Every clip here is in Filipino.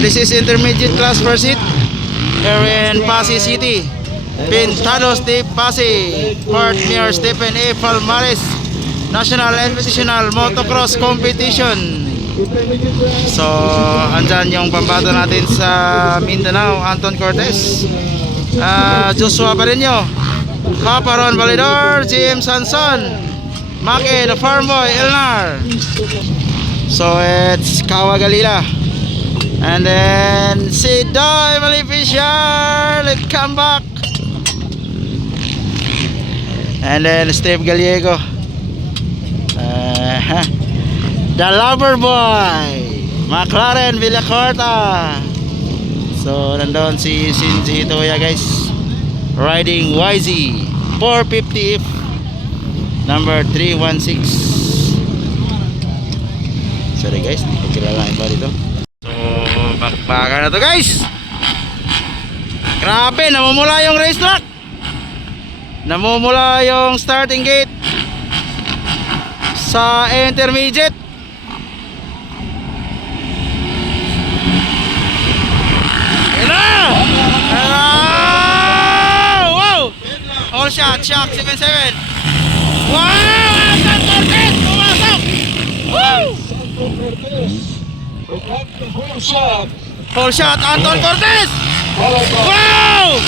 this is intermediate class first seat here in Pasay City. Pintados de Pasay, Fort Mayor Stephen A. Palmares National Invitational Motocross Competition. So, andyan yung pambato natin sa Mindanao, Anton Cortez, Joshua Pareño, Paparon Validor, James Sanson, Maki, the Farm Boy, Elnar. So, it's Kawa Galila. And then, Sidoy Malificiar, let's come back. And then, Steve Gallego. The Lover Boy, McLaren Villacorta. So, nandun si Shinji Hitoya, guys, riding YZ 450F number 316. Sorry guys, nakikilalain ba dito? So, bakbakan na to, guys. Grabe, namumula yung racetrack, namumula yung starting gate sa intermediate. Wow! All shot, shock 77. Wow! Anton Cortez! Pumasok! Woo! Full shot, Anton Cortez! Wow!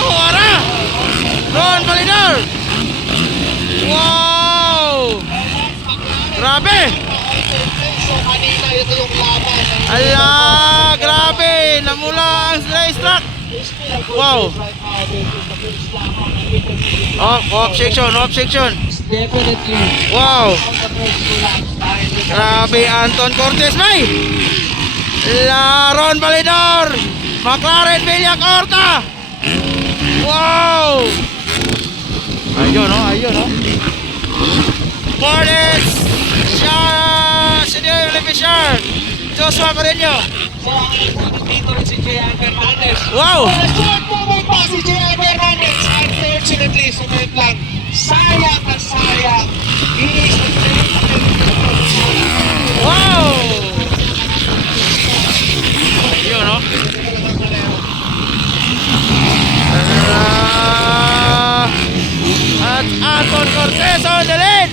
Tuwara! Ron Validor! Wow! Grabe! Ala! Grabe! Namula ang racetrack! Wow! Off section, off section. Wow! Grabe, Anton Cortez, may! Ron Validor, McLaren Villacorta. Wow! Ayun, no? Ayun, no? Cortez, Sidoy Malificiar, Joshua Pareño. Wow! Si J.I. Fernandez, unfortunately, sumit lang. Sayang na sayang. Wow! Ayun, no? At Anton Cortez on the lead.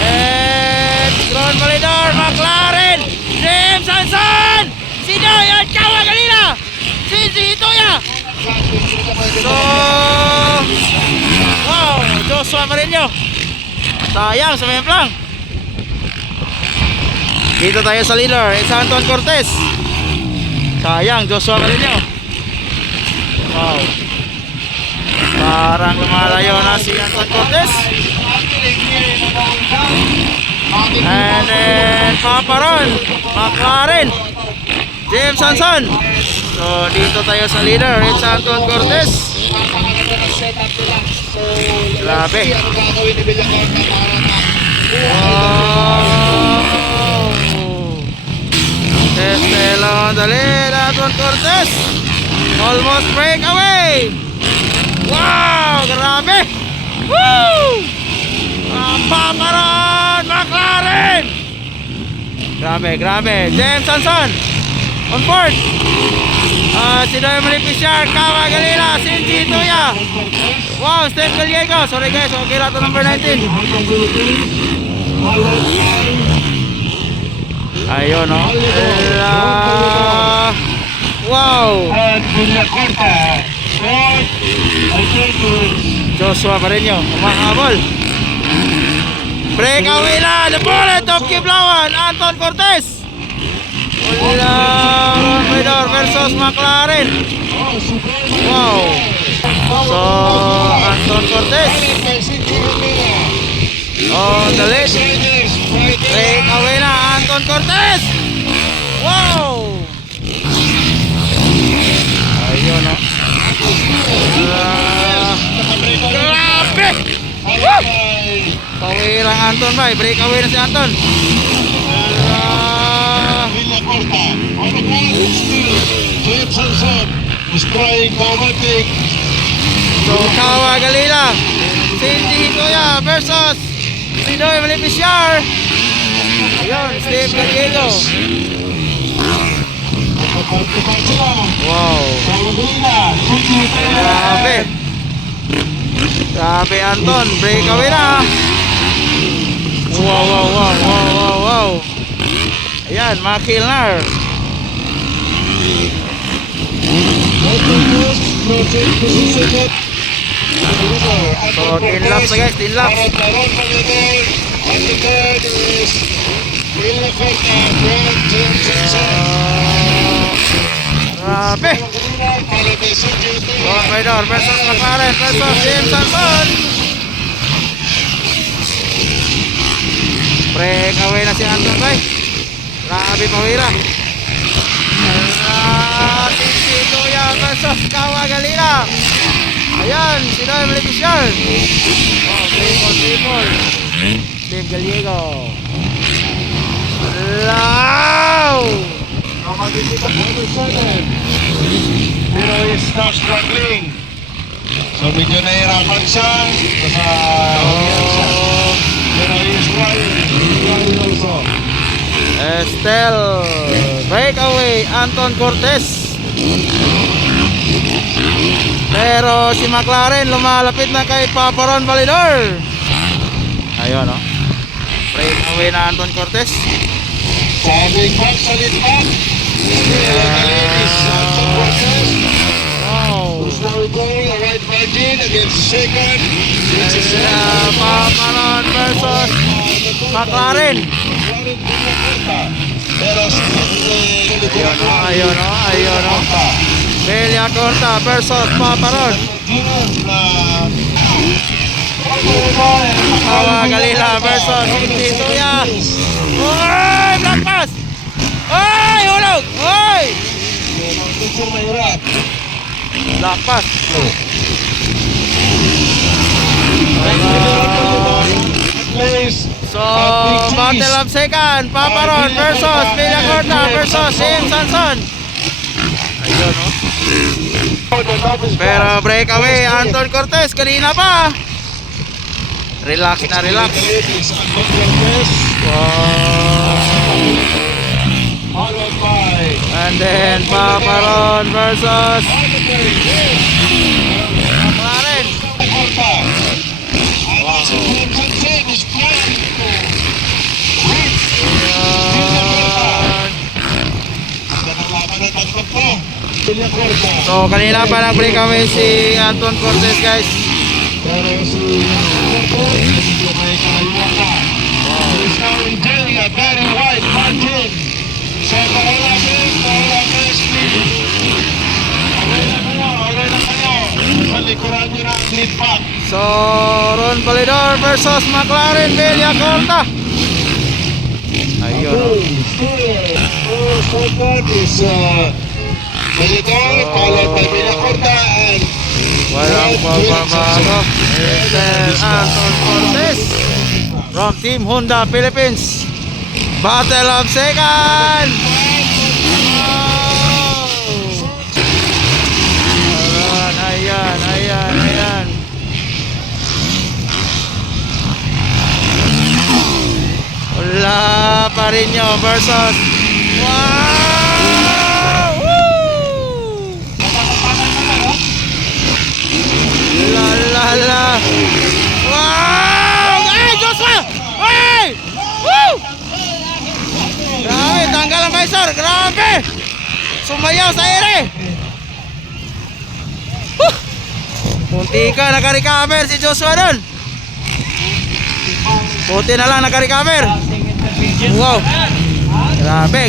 And Ron Validor, McLaren, James Sanson, Sidoy at Kawa Galila, Shinji Hitoya. So, wow, Joshua Pareño. Sayang, sumemp lang. Dito tayo sa leader, it's Anton Cortez. Sayang, Joshua Pareño. Wow. Parang lumalayo na si Anton Cortez. And then Paparon, McLaren, James Sanson. So dito tayo sa leader, it's Anton Cortez. Grabe. Wow. Estela on the lead, Anton Cortez. Almost breakaway. Wow, grabe. Woo! Paparon, McLaren. Grabe, grabe. James Sanson on board. Sidoy Malificiar, Kawa Galila, Shinji Hitoya. Wow, Steve Gallego. Sorry guys, okay na ito number 19. Ayun, no? Wow. Joshua Pareño, umahabol. Breakaway na, the bullet of Kiblawan, Anton Cortez. Ron Validor versus McLaren. Wow. So, Anton Cortez on the lead. Breakaway na, Anton Cortez. Wow. Ayun, no? Grabe. Woo! Pawirang Anton, bay. Breakaway na si Anton. So, Kawa Galila, Shinji Hitoya versus Sidoy Malificiar. Ayun, Steve Gallego. Wow. Grabe. Grabe Anton, breakaway na. Wow, wow, wow, wow, wow, wow. Ayan, makilnar. 10 laps na guys, 10 laps. Grabe. Rider versus McLaren versus James Hanson. Breakaway na si Anton guys. Grabe pawira. Tuya versus Kawagalina. Ayan, sila yung Melipicial. Oh, triple. Steve Gallego. Wow! Pero is now struggling. So medyo nahirapan siya. Pero he's trying also. Estel. Breakaway, Anton Cortez. Pero si McLaren lumalapit na kay Paparon Validor. Ayun o. Breakaway na Anton Cortez. Sabing back sa litback. Wow. Who's now going a right margin against second. Paparon versus McLaren. Pero Ayun o. Belia Corta versus Paparon. Kawagalina versus Hindi Tuya. Uy! Black pass! Uy! Hulog! Uy! Black pass. So, battle of second. Paparon versus Belia Corta versus James Hanson. Ayun o. Pero breakaway Anton Cortez kanina pa. Relax na relax. And then Paparon versus McLaren. So kanina pa nang breakaway si Anton Cortez guys. So Ron Validor versus McLaren Belia Corta. Ayun o. Walang pagbabago. Anton Cortez from Team Honda Philippines. Battle of second. Ayan. Wala pa rin nyo versus. Wow! Woo! La. Wow! Ay, Joshua! Ay! Woo! Grabe, tanggal ang visor. Grabe! Sumayaw sa ere. Punti ka, naka-recover si Joshua doon. Puti na lang naka-recover. Wow. Grabe.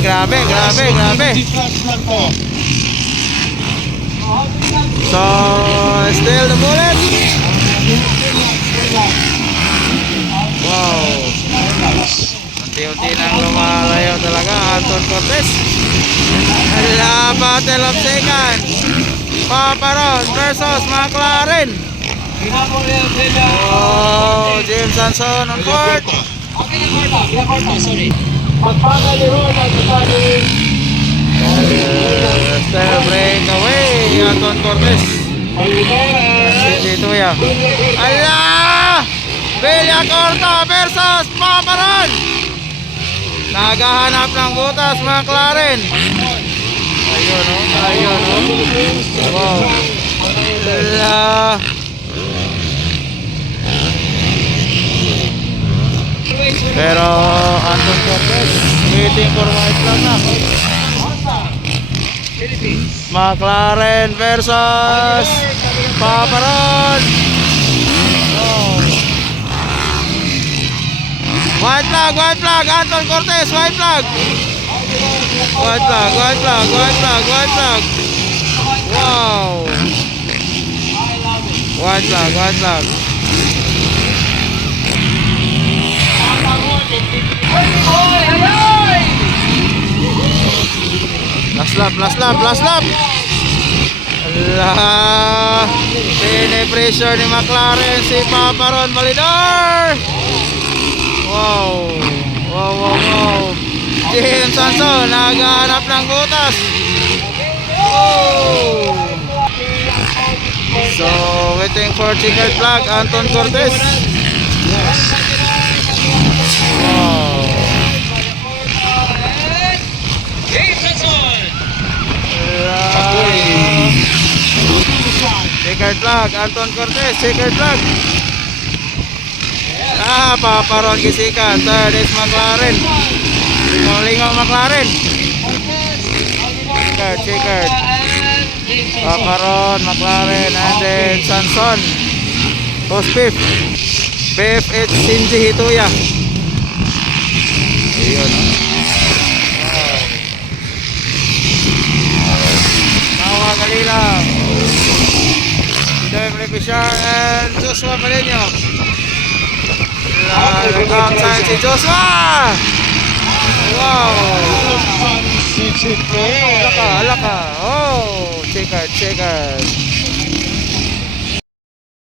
So, still the bullet. Wow. Unti-unti nang lumalayo talaga Anton Cortez. Hala, battle of second. Paparon versus McLaren. Oh, James Hanson on court. Still breakaway Anton Cortez. Dito ya. Ala! Belia Corta versus Paparon. Naghahanap ng butas McLaren. Ayun, oh. Ayun, oh. Wow. Ala. Pero Anton Cortez waiting for white flag na. McLaren versus Paparon. Oh. White flag, Anton Cortez, white flag. White flag. Wow. White flag. Last lap. Allah. Pine-pressure ni McLaren si Paparon Validor. Wow. James Sanson naghahanap ng butas. Oh. So, waiting for checkered flag, Anton Cortez. Wow. Checkered flag, Anton Cortez, checkered flag. Paparon gisikan. Third is McLaren. Lingaw McLaren. Checkered. Paparon, McLaren, and then Sanson. Who's fifth? Fifth is Shinji Hituya. Ayun. Nawa Galila. Dave Bishar and Joshua Maleno. Outside si Joshua. Wow. Alaka. Oh, checkered.